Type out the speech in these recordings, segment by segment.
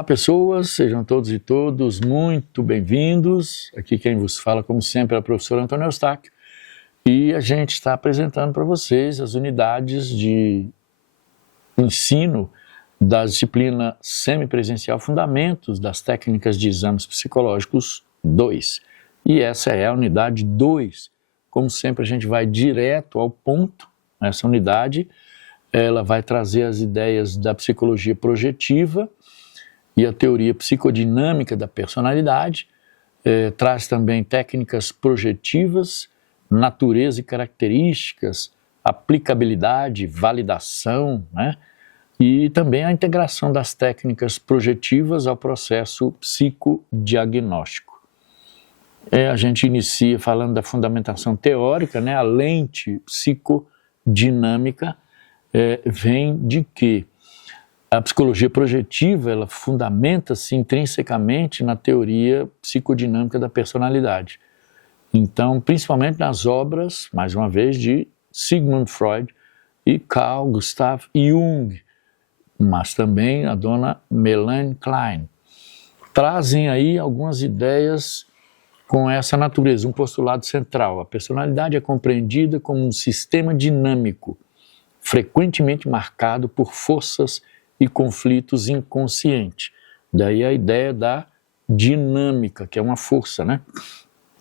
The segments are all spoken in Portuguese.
Olá, pessoas, sejam todos e todos muito bem-vindos. Aqui quem vos fala, como sempre, é o professor Antônio Eustáquio. E a gente está apresentando para vocês as unidades de ensino da disciplina semipresencial Fundamentos das Técnicas de Exames Psicológicos 2. E essa é a unidade 2. Como sempre, a gente vai direto ao ponto nessa unidade. Ela vai trazer as ideias da psicologia projetiva e a teoria psicodinâmica da personalidade, traz também técnicas projetivas, natureza e características, aplicabilidade, validação, né? E também a integração das técnicas projetivas ao processo psicodiagnóstico. A gente inicia falando da fundamentação teórica, né? A lente psicodinâmica vem de que a psicologia projetiva, ela fundamenta-se intrinsecamente na teoria psicodinâmica da personalidade. Então, principalmente nas obras, mais uma vez, de Sigmund Freud e Carl Gustav Jung, mas também a dona Melanie Klein. Trazem aí algumas ideias com essa natureza, um postulado central. A personalidade é compreendida como um sistema dinâmico, frequentemente marcado por forças e conflitos inconscientes. Daí a ideia da dinâmica, que é uma força, né?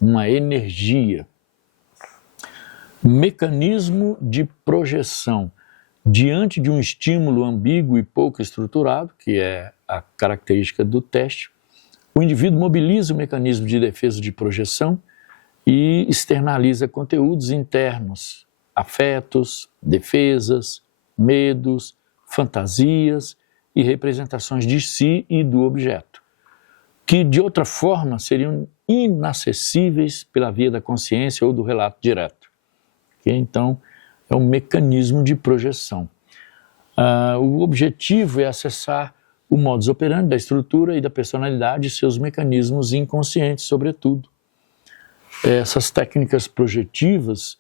Uma energia. Mecanismo de projeção. Diante de um estímulo ambíguo e pouco estruturado, que é a característica do teste, o indivíduo mobiliza o mecanismo de defesa de projeção e externaliza conteúdos internos, afetos, defesas, medos, fantasias e representações de si e do objeto, que de outra forma seriam inacessíveis pela via da consciência ou do relato direto. Que então é um mecanismo de projeção. O objetivo é acessar o modus operandi da estrutura e da personalidade e seus mecanismos inconscientes, sobretudo. Essas técnicas projetivas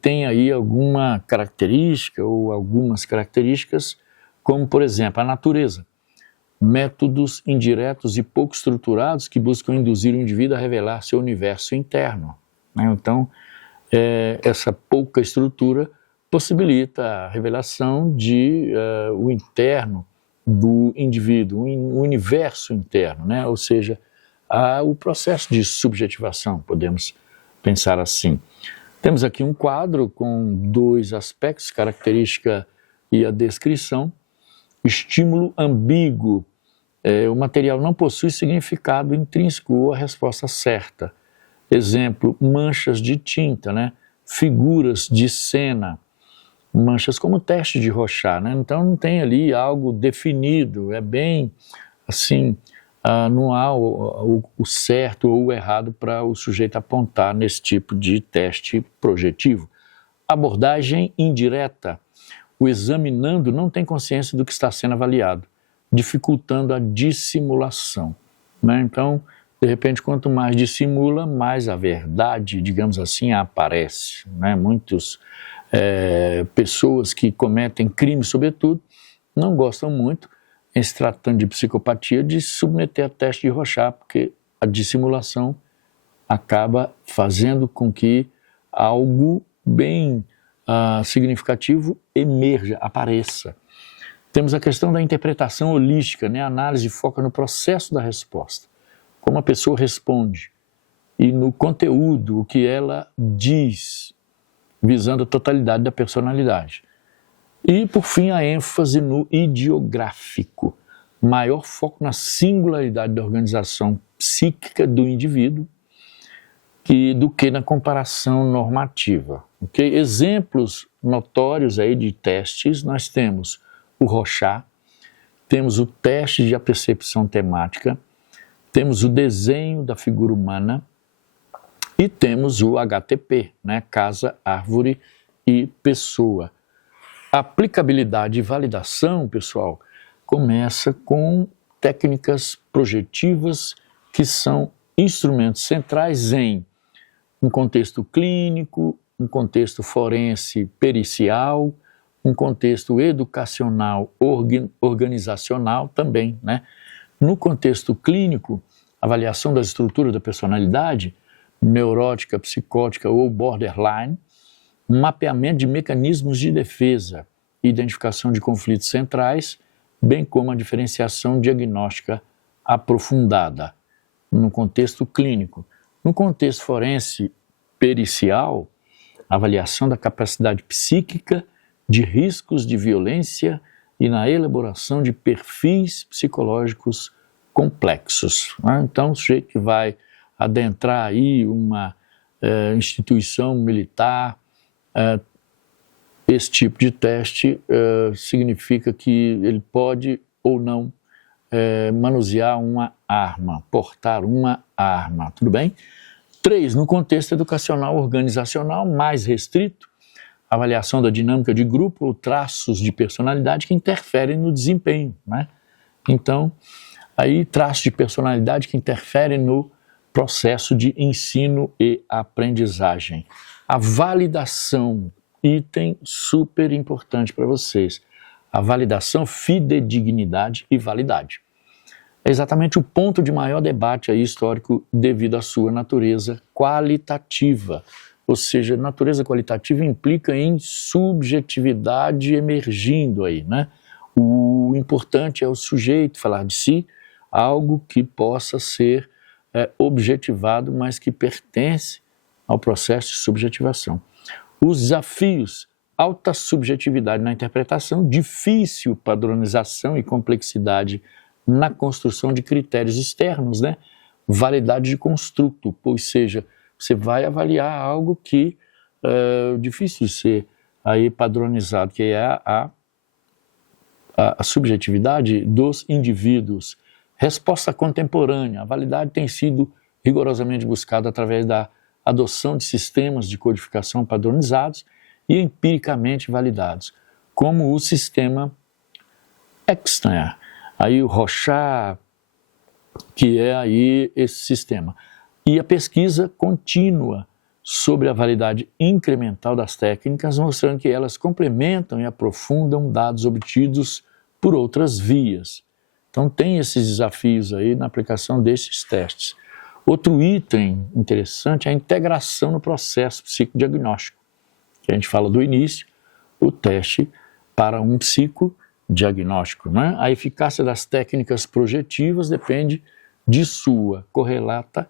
têm aí alguma característica ou algumas características, como, por exemplo, a natureza. Métodos indiretos e pouco estruturados que buscam induzir o indivíduo a revelar seu universo interno, né? Então, essa pouca estrutura possibilita a revelação de o interno do indivíduo, o universo interno, né? Ou seja, o processo de subjetivação, podemos pensar assim. Temos aqui um quadro com dois aspectos, característica e a descrição. Estímulo ambíguo. O material não possui significado intrínseco ou a resposta certa. Exemplo, manchas de tinta, né? Figuras de cena, manchas como teste de Rorschach, né? Então não tem ali algo definido, é bem assim, não há o certo ou o errado para o sujeito apontar nesse tipo de teste projetivo. Abordagem indireta. O examinando não tem consciência do que está sendo avaliado, dificultando a dissimulação, né? Então, de repente, quanto mais dissimula, mais a verdade, digamos assim, aparece, né? Muitas pessoas que cometem crimes, sobretudo, não gostam muito, em se tratando de psicopatia, de se submeter a teste de Rorschach, porque a dissimulação acaba fazendo com que algo bem significativo emerja, apareça. Temos a questão da interpretação holística, né? A análise foca no processo da resposta, como a pessoa responde, e no conteúdo, o que ela diz, visando a totalidade da personalidade. E, por fim, a ênfase no ideográfico, maior foco na singularidade da organização psíquica do indivíduo do que na comparação normativa. Okay? Exemplos notórios aí de testes, nós temos o Rorschach, temos o teste de apercepção temática, temos o desenho da figura humana e temos o HTP, né? Casa, árvore e pessoa. A aplicabilidade e validação, pessoal, começa com técnicas projetivas que são instrumentos centrais em um contexto clínico, um contexto forense pericial, um contexto educacional organizacional também, né? No contexto clínico, avaliação da estrutura da personalidade, neurótica, psicótica ou borderline, mapeamento de mecanismos de defesa, identificação de conflitos centrais, bem como a diferenciação diagnóstica aprofundada no contexto clínico. No contexto forense pericial, avaliação da capacidade psíquica, de riscos de violência e na elaboração de perfis psicológicos complexos. Então, o sujeito que vai adentrar aí uma instituição militar, esse tipo de teste significa que ele pode ou não manusear uma arma, portar uma arma, tudo bem? 3, no contexto educacional organizacional mais restrito, avaliação da dinâmica de grupo ou traços de personalidade que interferem no desempenho, né? Então, aí traços de personalidade que interferem no processo de ensino e aprendizagem. A validação, item super importante para vocês. A validação, fidedignidade e validade. É exatamente o ponto de maior debate aí histórico devido à sua natureza qualitativa. Ou seja, natureza qualitativa implica em subjetividade emergindo aí, né? O importante é o sujeito falar de si, algo que possa ser objetivado, mas que pertence ao processo de subjetivação. Os desafios, alta subjetividade na interpretação, difícil padronização e complexidade na construção de critérios externos, né? Validade de construto, ou seja, você vai avaliar algo que é difícil de ser aí padronizado, que é a subjetividade dos indivíduos. Resposta contemporânea, a validade tem sido rigorosamente buscada através da adoção de sistemas de codificação padronizados e empiricamente validados, como o sistema Exner, aí o Rorschach, que é aí esse sistema. E a pesquisa contínua sobre a validade incremental das técnicas, mostrando que elas complementam e aprofundam dados obtidos por outras vias. Então tem esses desafios aí na aplicação desses testes. Outro item interessante é a integração no processo psicodiagnóstico, que a gente fala do início, o teste para um psicodiagnóstico, né? A eficácia das técnicas projetivas depende de sua correlata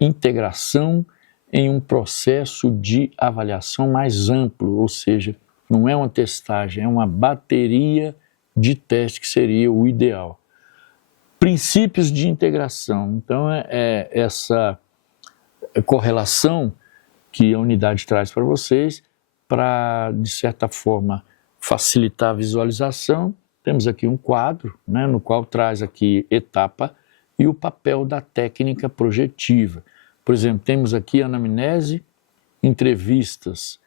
integração em um processo de avaliação mais amplo, ou seja, não é uma testagem, é uma bateria de testes que seria o ideal. Princípios de integração, então essa correlação que a unidade traz para vocês, para, de certa forma, facilitar a visualização. Temos aqui um quadro, né, no qual traz aqui etapa e o papel da técnica projetiva. Por exemplo, temos aqui anamnese, entrevistas,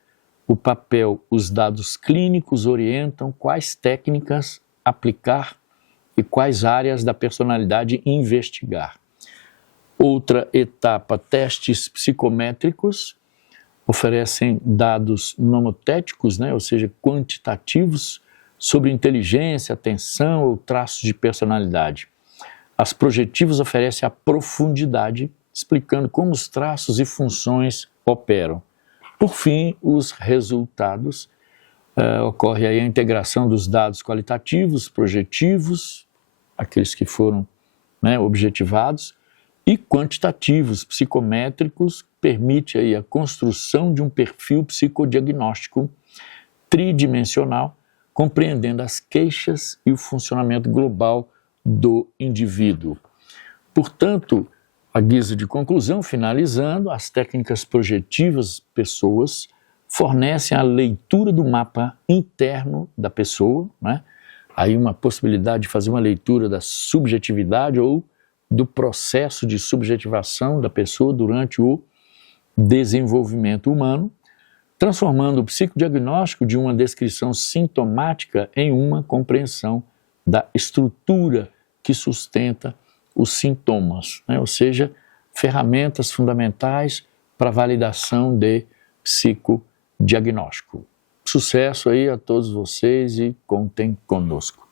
o papel, os dados clínicos orientam quais técnicas aplicar e quais áreas da personalidade investigar. Outra etapa, testes psicométricos, oferecem dados nomotéticos, né, ou seja, quantitativos, sobre inteligência, atenção ou traços de personalidade. As projetivas oferecem a profundidade, explicando como os traços e funções operam. Por fim, os resultados, ocorre aí a integração dos dados qualitativos, projetivos, aqueles que foram, né, objetivados, e quantitativos, psicométricos, permite aí a construção de um perfil psicodiagnóstico tridimensional, compreendendo as queixas e o funcionamento global do indivíduo. Portanto, a guisa de conclusão, finalizando, as técnicas projetivas pessoas fornecem a leitura do mapa interno da pessoa, né? Aí uma possibilidade de fazer uma leitura da subjetividade ou do processo de subjetivação da pessoa durante o desenvolvimento humano, transformando o psicodiagnóstico de uma descrição sintomática em uma compreensão da estrutura que sustenta os sintomas, né? Ou seja, ferramentas fundamentais para validação de psicodiagnóstico. Sucesso aí a todos vocês e contem conosco.